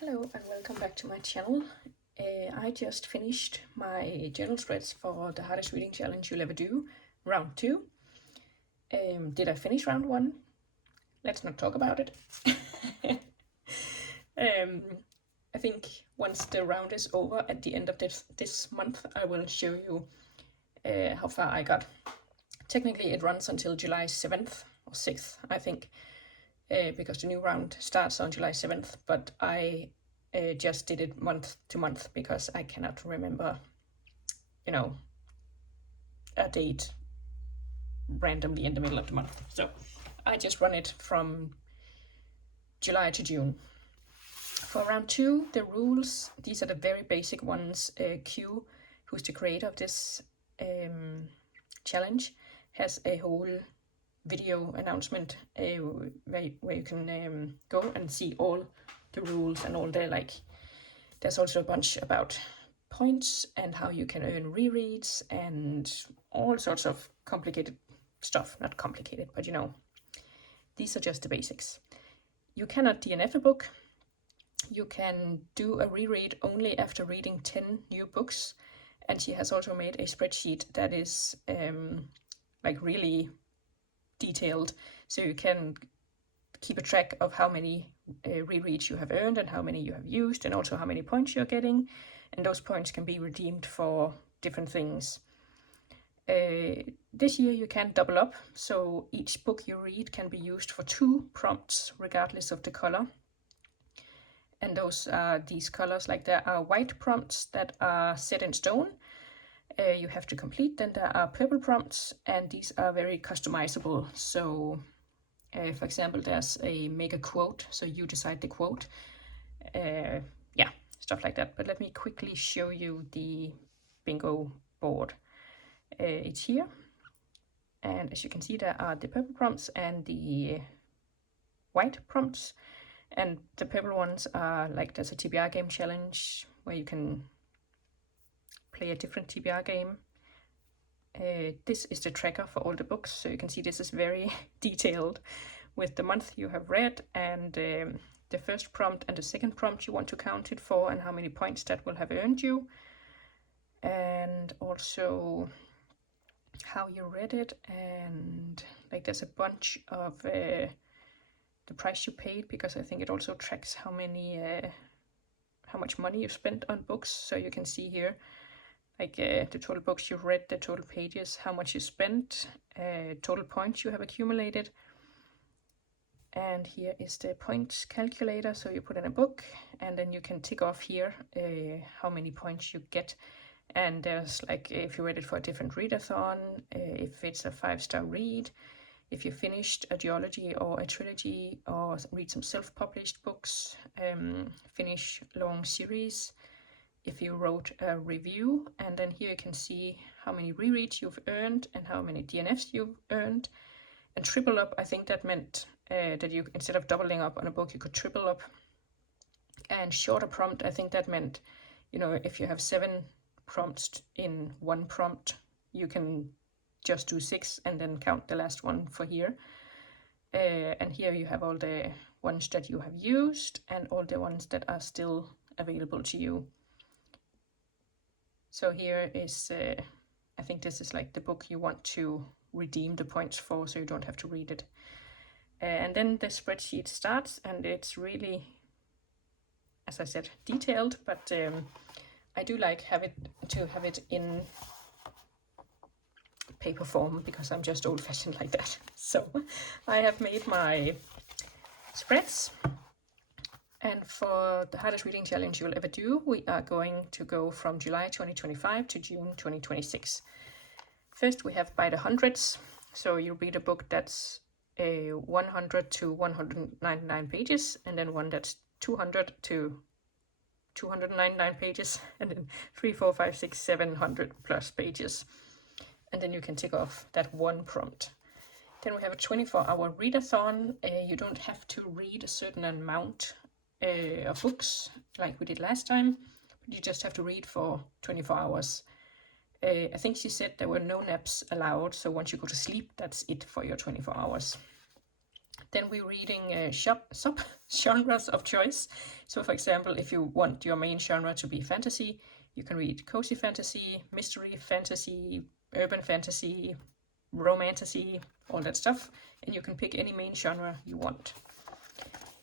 Hello and welcome back to my channel. I just finished my journal spreads for the hardest reading challenge you'll ever do, round 2. Did I finish round 1? Let's not talk about it. I think once the round is over at the end of this month, I will show you how far I got. Technically it runs until July 7th or 6th, I think, because the new round starts on July 7th, but I just did it month to month because I cannot remember, a date randomly in the middle of the month. So I just run it from July to June. For round 2, the rules, these are the very basic ones. Q, who's the creator of this challenge, has a whole video announcement where you can go and see all the rules and all the there's also a bunch about points and how you can earn rereads and all sorts of complicated stuff. Not complicated, but these are just the basics. You cannot DNF a book. You can do a reread only after reading 10 new books, and she has also made a spreadsheet that is really detailed, so you can keep a track of how many rereads you have earned and how many you have used, and also how many points you're getting, and those points can be redeemed for different things. This year you can double up, so each book you read can be used for 2 prompts regardless of the color, and those are these colors. Like, there are white prompts that are set in stone, you have to complete. Then there are purple prompts, and these are very customizable. So for example, there's a make a quote, so you decide the quote. Stuff like that. But let me quickly show you the bingo board. It's here, and as you can see, there are the purple prompts and the white prompts, and the purple ones are like, there's a TBR game challenge where you can play a different TBR game. This is the tracker for all the books, so you can see this is very detailed with the month you have read, and the first prompt and the second prompt you want to count it for, and how many points that will have earned you, and also how you read it, and there's a bunch of the price you paid, because I think it also tracks how much money you spent on books. So you can see here the total books you've read, the total pages, how much you spent, total points you have accumulated. And here is the points calculator. So you put in a book, and then you can tick off here how many points you get. And there's if you read it for a different readathon, if it's a 5-star read, if you finished a duology or a trilogy, or read some self-published books, finish long series, if you wrote a review. And then here you can see how many rereads you've earned and how many DNFs you've earned. And triple up, I think that meant that you, instead of doubling up on a book, you could triple up. And shorter prompt, I think that meant, if you have 7 prompts in one prompt, you can just do 6 and then count the last one for here. And here you have all the ones that you have used and all the ones that are still available to you. So here is, I think this is the book you want to redeem the points for, so you don't have to read it. And then the spreadsheet starts, and it's really, as I said, detailed, but I do have it in paper form, because I'm just old-fashioned like that. So I have made my spreads, and for the hardest reading challenge you'll ever do, we are going to go from July 2025 to June 2026. First we have by the hundreds, so you read a book that's 100 to 199 pages, and then one that's 200 to 299 pages, and then 3, 4, 5, 6, 700 plus pages. And then you can tick off that one prompt. Then we have a 24-hour readathon. You don't have to read a certain amount of books like we did last time, but you just have to read for 24 hours. I think she said there were no naps allowed, so once you go to sleep, that's it for your 24 hours. Then we're reading sub-genres of choice. So for example, if you want your main genre to be fantasy, you can read cozy fantasy, mystery fantasy, urban fantasy, romantasy, all that stuff. And you can pick any main genre you want.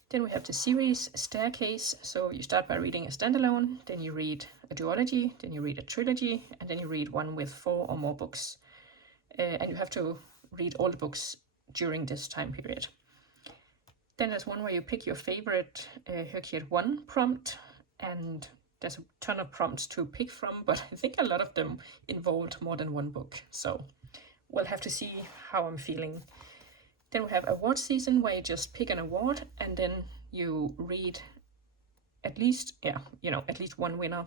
Then we have the series staircase. So you start by reading a standalone, then you read a duology, then you read a trilogy, and then you read one with 4 or more books. And you have to read all the books during this time period. Then there's one where you pick your favorite HRCYED 1 prompt, and there's a ton of prompts to pick from, but I think a lot of them involved more than one book. So we'll have to see how I'm feeling. Then we have award season, where you just pick an award and then you read at least one winner.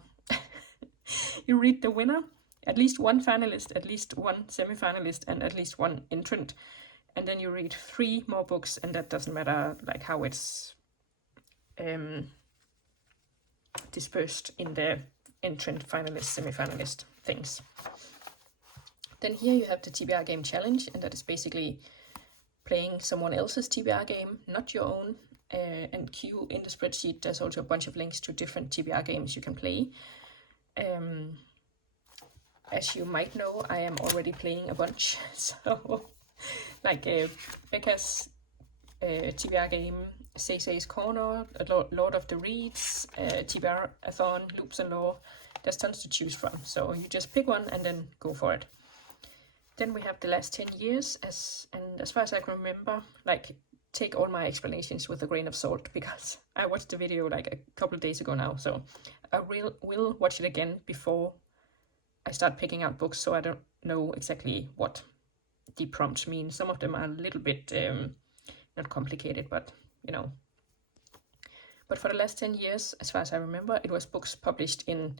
You read the winner, at least one finalist, at least one semi-finalist, and at least one entrant. And then you read 3 more books, and that doesn't matter like how it's dispersed in the entrant, finalist, semi-finalist things. Then here you have the TBR game challenge, and that is basically playing someone else's TBR game, not your own. And Q in the spreadsheet, there's also a bunch of links to different TBR games you can play. As you might know, I am already playing a bunch. So like Becca's TBR game, Say's Corner, Lord of the Reeds, TBR-a-thon, Loops and Law. There's tons to choose from. So you just pick one and then go for it. Then we have the last 10 years, and as far as I can remember, like take all my explanations with a grain of salt, because I watched the video like a couple of days ago now. So I will watch it again before I start picking out books, so I don't know exactly what the prompts mean. Some of them are a little bit not complicated, but you know. But for the last 10 years, as far as I remember, it was books published in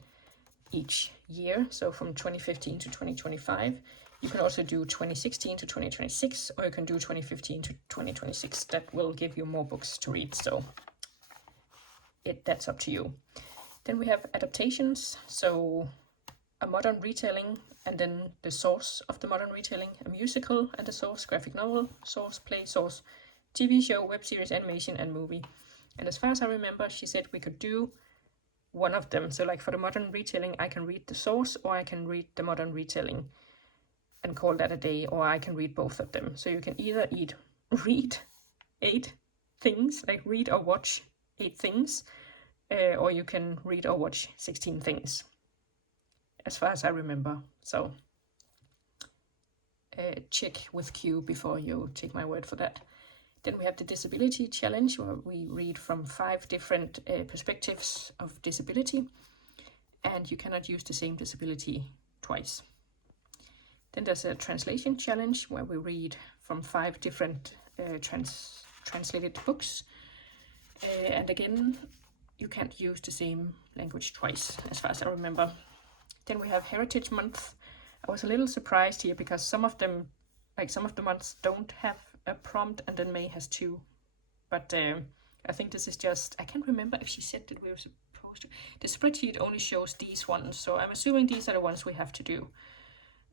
each year. So from 2015 to 2025. You can also do 2016 to 2026, or you can do 2015 to 2026. That will give you more books to read, so that's up to you. Then we have adaptations, so a modern retelling, and then the source of the modern retelling, a musical, and the source, graphic novel, source, play, source, TV show, web series, animation, and movie. And as far as I remember, she said we could do one of them. So like for the modern retelling, I can read the source, or I can read the modern retelling and call that a day, or I can read both of them. So you can either read 8 things, like read or watch 8 things, or you can read or watch 16 things, as far as I remember. So check with Q before you take my word for that. Then we have the disability challenge, where we read from 5 different perspectives of disability, and you cannot use the same disability twice. Then there's a translation challenge, where we read from 5 different translated books. And again, you can't use the same language twice, as far as I remember. Then we have Heritage Month. I was a little surprised here, because some of the months don't have a prompt, and then May has 2. But I think this is just, I can't remember if she said that we were supposed to. The spreadsheet only shows these ones, so I'm assuming these are the ones we have to do.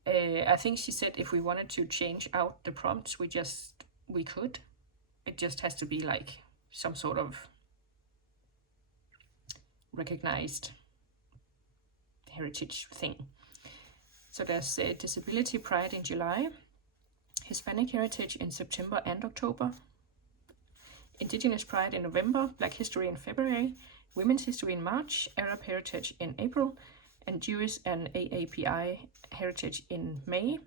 I think she said if we wanted to change out the prompts, we could. It just has to be like some sort of recognized heritage thing. So there's Disability Pride in July, Hispanic Heritage in September and October, Indigenous Pride in November, Black History in February, Women's History in March, Arab Heritage in April, and Jewish and AAPI Heritage in May,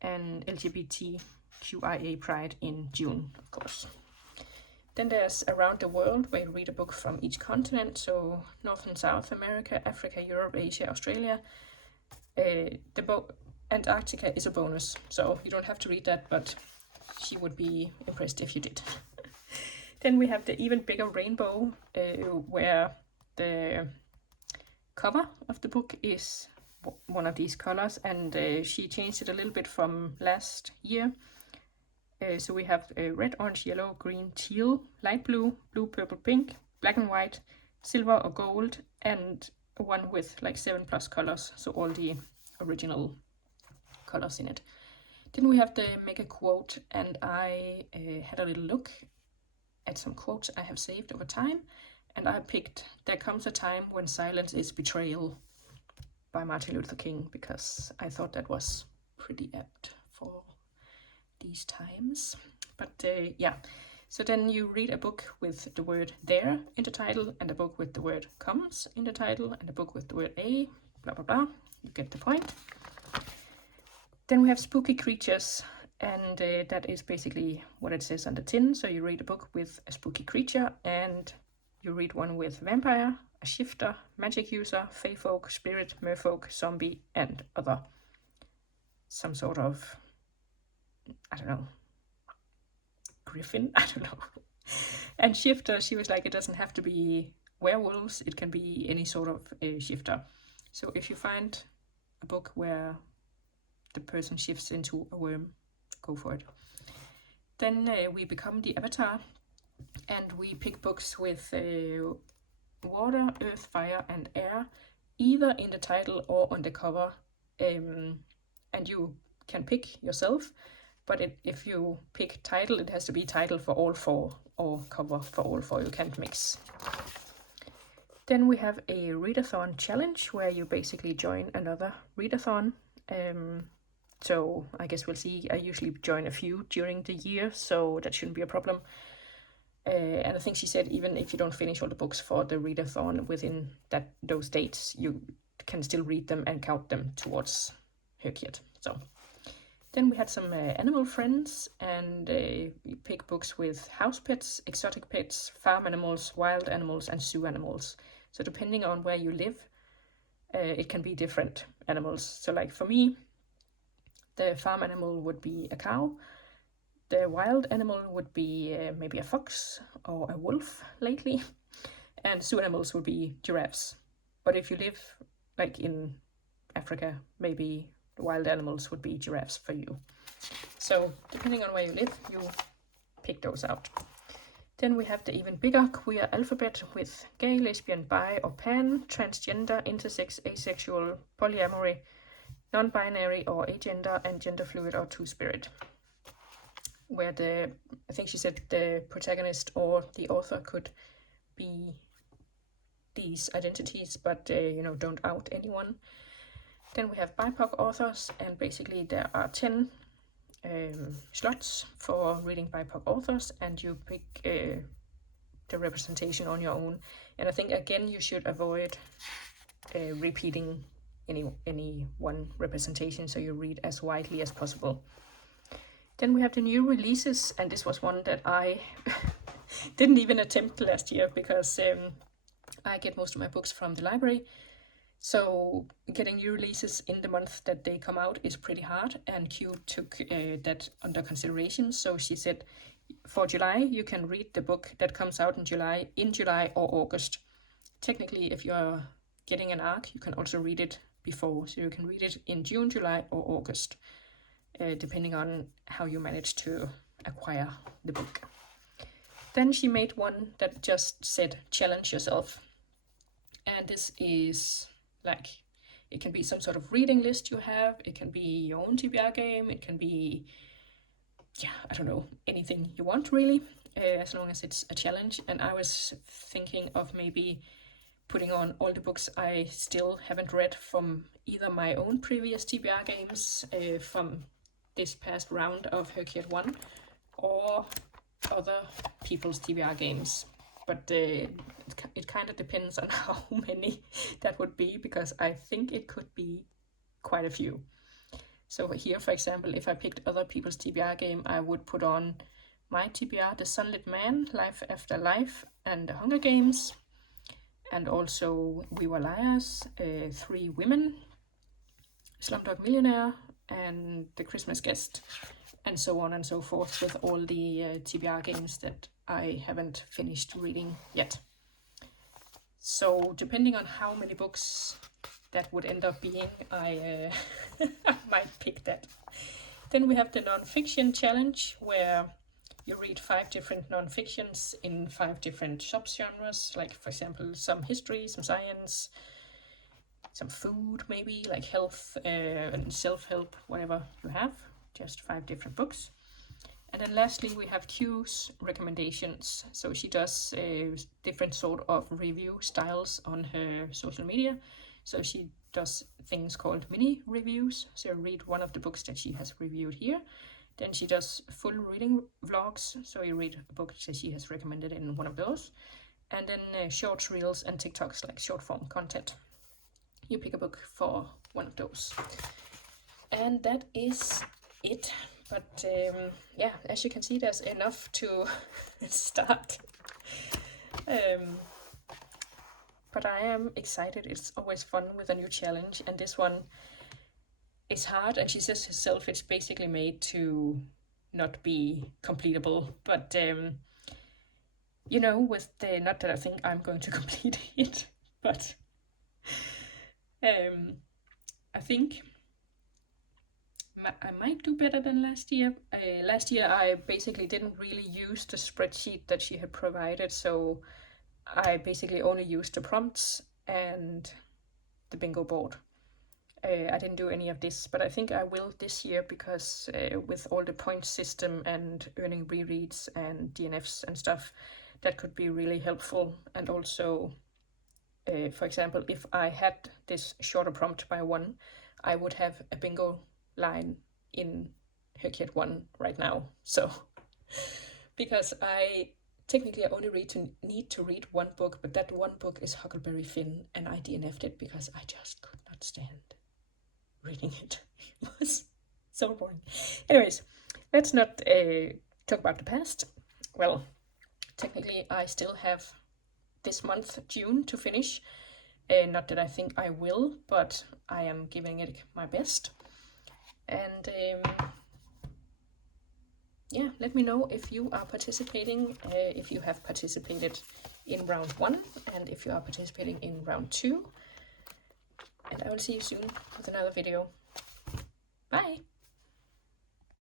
and LGBTQIA Pride in June, of course. Then there's Around the World, where you read a book from each continent, so North and South America, Africa, Europe, Asia, Australia. Antarctica is a bonus, so you don't have to read that, but she would be impressed if you did. Then we have the Even Bigger Rainbow, where the cover of the book is one of these colors, and she changed it a little bit from last year. So we have red, orange, yellow, green, teal, light blue, blue, purple, pink, black and white, silver or gold, and one with like 7+ colors, so all the original colors in it. Then we have the mega quote, and I had a little look at some quotes I have saved over time, and I picked "There Comes a Time When Silence is Betrayal" by Martin Luther King, because I thought that was pretty apt for these times. But yeah, so then you read a book with the word "there" in the title, and a book with the word "comes" in the title, and a book with the word "a," blah blah blah. You get the point. Then we have spooky creatures, and that is basically what it says on the tin. So you read a book with a spooky creature, and you read one with vampire, a shifter, magic user, fey folk, spirit, merfolk, zombie, and other. Some sort of, I don't know, griffin? I don't know. And shifter, she was like, it doesn't have to be werewolves, it can be any sort of shifter. So if you find a book where the person shifts into a worm, go for it. Then we become the avatar, and we pick books with water, earth, fire, and air, either in the title or on the cover. And you can pick yourself, but if you pick title, it has to be title for all four, or cover for all four. You can't mix. Then we have a readathon challenge, where you basically join another readathon. So I guess we'll see. I usually join a few during the year, so that shouldn't be a problem. And I think she said even if you don't finish all the books for the readathon within those dates, you can still read them and count them towards HRCYED. So then we had some animal friends, and we pick books with house pets, exotic pets, farm animals, wild animals, and zoo animals. So depending on where you live, it can be different animals. So like for me, the farm animal would be a cow. The wild animal would be maybe a fox or a wolf lately. And zoo animals would be giraffes. But if you live like in Africa, maybe the wild animals would be giraffes for you. So depending on where you live, you pick those out. Then we have the even bigger queer alphabet with gay, lesbian, bi or pan, transgender, intersex, asexual, polyamory, non-binary or agender, and gender fluid or two-spirit. Where I think she said the protagonist or the author could be these identities, but don't out anyone. Then we have BIPOC authors, and basically there are 10 slots for reading BIPOC authors, and you pick the representation on your own. And I think again you should avoid repeating any one representation, so you read as widely as possible. Then we have the new releases, and this was one that I didn't even attempt last year, because I get most of my books from the library. So getting new releases in the month that they come out is pretty hard, and Q took that under consideration. So she said for July, you can read the book that comes out in July or August. Technically, if you're getting an ARC, you can also read it before. So you can read it in June, July, or August, depending on how you manage to acquire the book. Then she made one that just said, challenge yourself. And this is like, it can be some sort of reading list you have, it can be your own TBR game, it can be, I don't know, anything you want really, as long as it's a challenge. And I was thinking of maybe putting on all the books I still haven't read from either my own previous TBR games from this past round of HRCYED 1 or other people's TBR games. But it kind of depends on how many that would be, because I think it could be quite a few. So here, for example, if I picked other people's TBR game, I would put on my TBR, The Sunlit Man, Life After Life, and The Hunger Games. And also We Were Liars, Three Women, Slumdog Millionaire, and The Christmas Guest, and so on and so forth, with all the TBR games that I haven't finished reading yet. So depending on how many books that would end up being, I might pick that. Then we have the non-fiction challenge, where you read 5 different non-fictions in 5 different subgenres, like for example some history, some science, some food maybe, like health and self-help, whatever you have. just 5 different books. And then lastly, we have Q's recommendations. So she does different sort of review styles on her social media. So she does things called mini reviews. So read one of the books that she has reviewed here. Then she does full reading vlogs. So you read a book that she has recommended in one of those. And then shorts, reels, and TikToks, like short form content. You pick a book for one of those. And that is it. But yeah, as you can see, there's enough to start. But I am excited. It's always fun with a new challenge, and this one is hard. And she says herself it's basically made to not be completable. But you know, with the, not that I think I'm going to complete it, but I think I might do better than last year. Last year I basically didn't really use the spreadsheet that she had provided, so I basically only used the prompts and the bingo board. I didn't do any of this, but I think I will this year because with all the point system and earning rereads and DNFs and stuff, that could be really helpful. And also, for example, if I had this shorter prompt by 1, I would have a bingo line in HRCYED 1 right now. So because I technically only need to read 1 book, but that 1 book is Huckleberry Finn, and I DNF'd it because I just could not stand reading it. It was so boring. Anyways, let's not talk about the past. Well, technically I still have this month, June, to finish. Not that I think I will, but I am giving it my best. And yeah, let me know if you are participating, if you have participated in round 1, and if you are participating in round 2. And I will see you soon with another video. Bye!